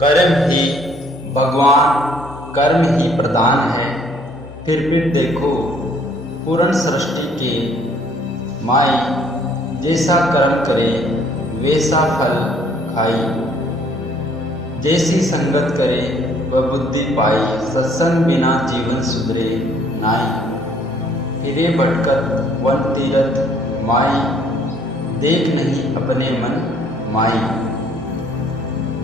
कर्म ही भगवान, कर्म ही प्रधान है। फिर देखो पूर्ण सृष्टि के माई, जैसा कर्म करे वैसा फल खाई। जैसी संगत करे वह बुद्धि पाई, सत्संग बिना जीवन सुधरे नाई। फिरे भटकत वन तीरथ माई, देख नहीं अपने मन माई।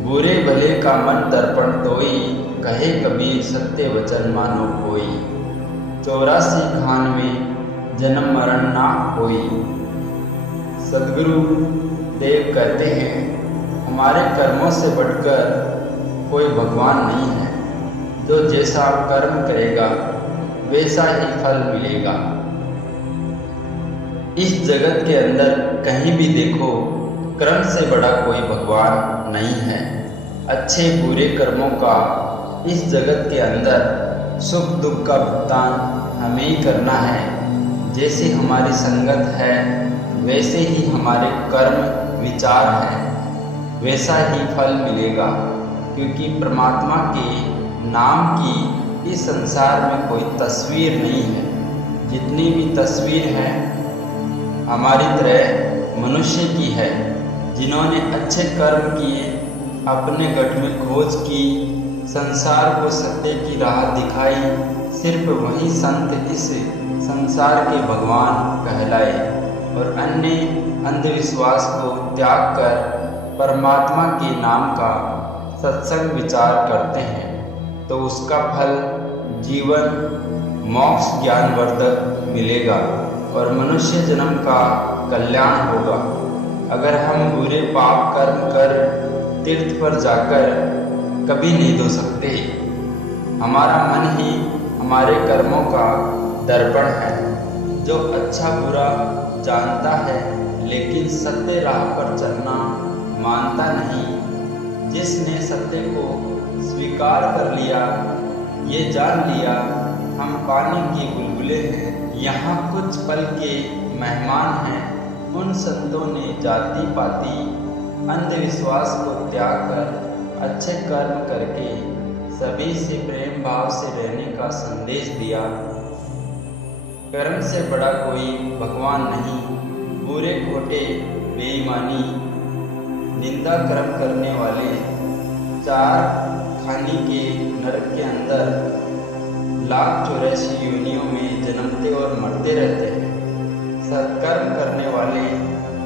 बुरे भले का मन दर्पण तोई, कहे कबीर सत्य वचन मानो कोई। 84 खान में जन्म मरण ना होई। सदगुरु देव कहते हैं, हमारे कर्मों से बढ़कर कोई भगवान नहीं है। जो जैसा कर्म करेगा वैसा ही फल मिलेगा। इस जगत के अंदर कहीं भी देखो, कर्म से बड़ा कोई भगवान नहीं है। अच्छे बुरे कर्मों का इस जगत के अंदर सुख दुख का भुगतान हमें ही करना है। जैसे हमारी संगत है वैसे ही हमारे कर्म विचार है, वैसा ही फल मिलेगा। क्योंकि परमात्मा के नाम की इस संसार में कोई तस्वीर नहीं है। जितनी भी तस्वीर है हमारी तरह मनुष्य की है। जिन्होंने अच्छे कर्म किए, अपने गढ़ में खोज की, संसार को सत्य की राह दिखाई, सिर्फ वही संत इस संसार के भगवान कहलाए। और अन्य अंधविश्वास को त्याग कर परमात्मा के नाम का सत्संग विचार करते हैं, तो उसका फल जीवन मोक्ष ज्ञानवर्धक मिलेगा और मनुष्य जन्म का कल्याण होगा। अगर हम बुरे पाप कर्म कर तीर्थ पर जाकर कभी नहीं धो सकते। हमारा मन ही हमारे कर्मों का दर्पण है। जो अच्छा बुरा जानता है लेकिन सत्य राह पर चलना मानता नहीं। जिसने सत्य को स्वीकार कर लिया, ये जान लिया हम पानी के बुलबुले हैं, यहाँ कुछ पल के मेहमान हैं। उन संतों ने जाति पाति अंधविश्वास को त्याग कर अच्छे कर्म करके सभी से प्रेम भाव से रहने का संदेश दिया। कर्म से बड़ा कोई भगवान नहीं। बुरे खोटे बेईमानी निंदा कर्म करने वाले 4 खानी के नरक के अंदर 1,84 योनियों में जन्मते और मरते रहते हैं। सत्कर्म करने वाले,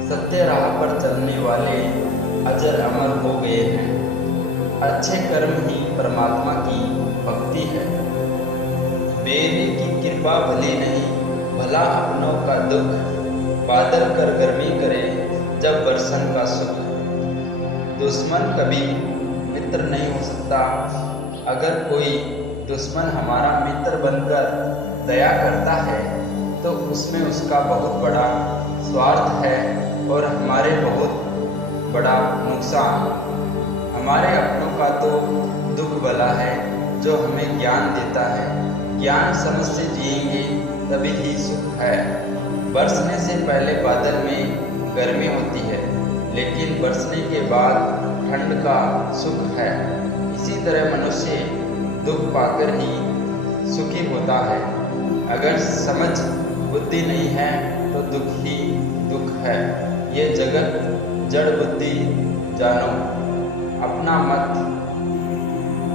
सत्य राह पर चलने वाले अजर अमर हो गए हैं। अच्छे कर्म ही परमात्मा की भक्ति है। बेरे की कृपा भले नहीं, भला अपनों का दुख। बादल कर गर्मी करे जब बरसन का सुख। दुश्मन कभी मित्र नहीं हो सकता। अगर कोई दुश्मन हमारा मित्र बनकर दया करता है तो उसमें उसका बहुत बड़ा स्वार्थ है और हमारे बहुत बड़ा नुकसान। हमारे अपनों का तो दुख भला है जो हमें ज्ञान देता है। ज्ञान समझ से जिएंगे तभी ही सुख है। बरसने से पहले बादल में गर्मी होती है, लेकिन बरसने के बाद ठंड का सुख है। इसी तरह मनुष्य दुख पाकर ही सुखी होता है। अगर समझ बुद्धि नहीं है तो दुख ही दुख है। ये जगत जड़ बुद्धि जानो, अपना मत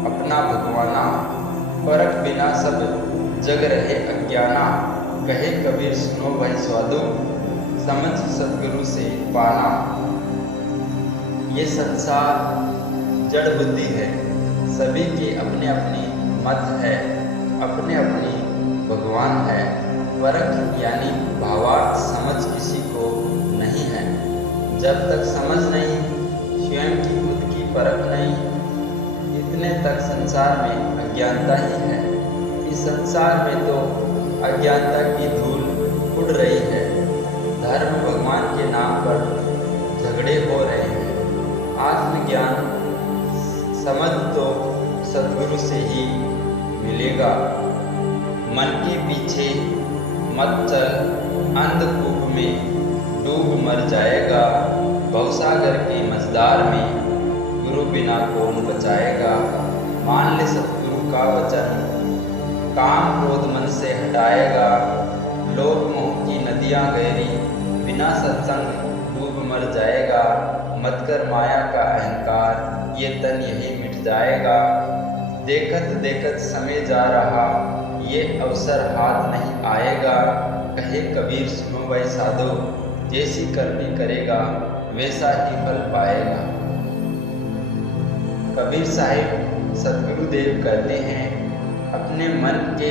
अपना भगवाना। परख बिना सब जग रहे अज्ञाना। कहे कबीर सुनो भाई स्वादो, समझ सतगुरु से पाना। ये संसार जड़ बुद्धि है। सभी के अपने अपने मत है, अपने अपने भगवान है। परख यानी भावार्थ समझ किसी को नहीं है। जब तक समझ नहीं, स्वयं की खुद की परख नहीं, इतने तक संसार में अज्ञानता ही है। इस संसार में तो अज्ञानता की धूल उड़ रही है। धर्म भगवान के नाम पर झगड़े हो रहे हैं। आत्मज्ञान समझ तो सद्गुरु से ही मिलेगा। मन के पीछे मत चल, अंधकूप में डूब मर जाएगा। भवसागर के मझधार में गुरु बिना कौन बचाएगा। मान ले सतगुरु का वचन, काम क्रोध मन से हटाएगा। लोभ मोह की नदियाँ गहरी, बिना सत्संग डूब मर जाएगा। मत कर माया का अहंकार, ये तन यही मिट जाएगा। देखत देखत समय जा रहा, ये अवसर हाथ नहीं आएगा। कहे कबीर सुनो भाई साधो, जैसी करनी करेगा वैसा ही फल पाएगा। कबीर साहिब सतगुरुदेव कहते हैं, अपने मन के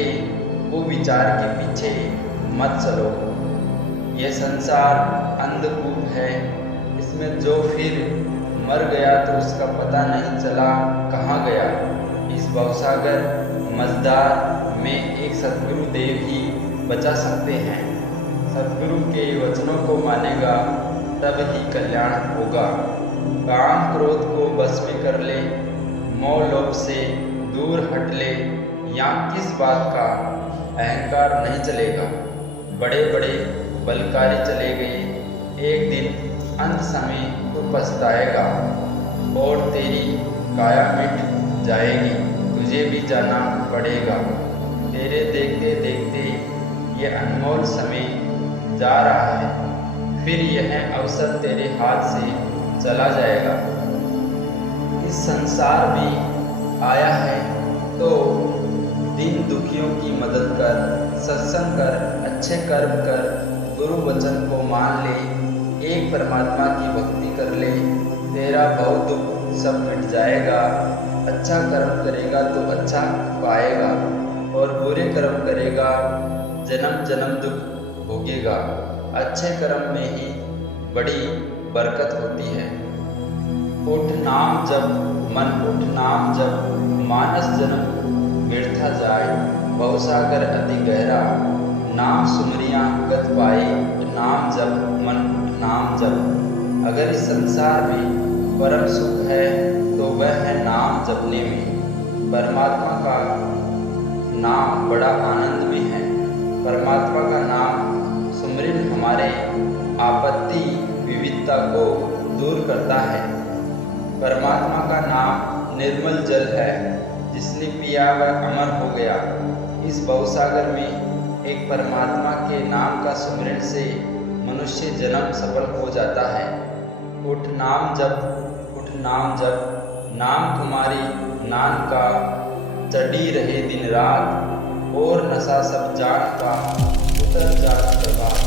वो विचार के पीछे मत चलो। यह संसार अंधकूप है, इसमें जो फिर मर गया तो उसका पता नहीं चला कहाँ गया। इस भवसागर मझधार में एक सतगुरुदेव ही बचा सकते हैं। सतगुरु के वचनों को मानेगा तब ही कल्याण होगा। काम क्रोध को बस में कर ले, मोह लोभ से दूर हट ले। यहाँ किस बात का अहंकार नहीं चलेगा। बड़े बड़े बलकारी चले गए, एक दिन अंत समय तो पछताएगा। और तेरी काया मिट जाएगी, तुझे भी जाना पड़ेगा। तेरे देखते देखते ये अनमोल समय जा रहा है, फिर यह अवसर तेरे हाथ से चला जाएगा। इस संसार में आया है तो दीन दुखियों की मदद कर, सत्संग कर, अच्छे कर्म कर, गुरु वचन को मान ले, एक परमात्मा की भक्ति कर ले। तेरा भव दुख सब मिट जाएगा। अच्छा कर्म करेगा तो अच्छा पाएगा, और बुरे कर्म करेगा जन्म जन्म दुख भोगेगा। अच्छे कर्म में ही बड़ी बरकत होती है। उठ नाम जप मन उठ नाम जप, मानस जन्म व्यर्था जाए। भवसागर अति गहरा, नाम सुमरियाँ गत पाए। नाम जप मन उठ नाम जप। अगर इस संसार में परम सुख है तो वह है नाम जपने में। परमात्मा का नाम बड़ा आनंद में है। परमात्मा का नाम सुमरन हमारे आपत्ति विविधता को दूर करता है। परमात्मा का नाम निर्मल जल है, जिसने पिया वह अमर हो गया। इस भवसागर में एक परमात्मा के नाम का सुमरन से मनुष्य जन्म सफल हो जाता है। उठ नाम जप उठ नाम जप, नाम तुम्हारी नान का चढ़ी रहे दिन रात। और नशा सब जान का उतर जात प्रभात।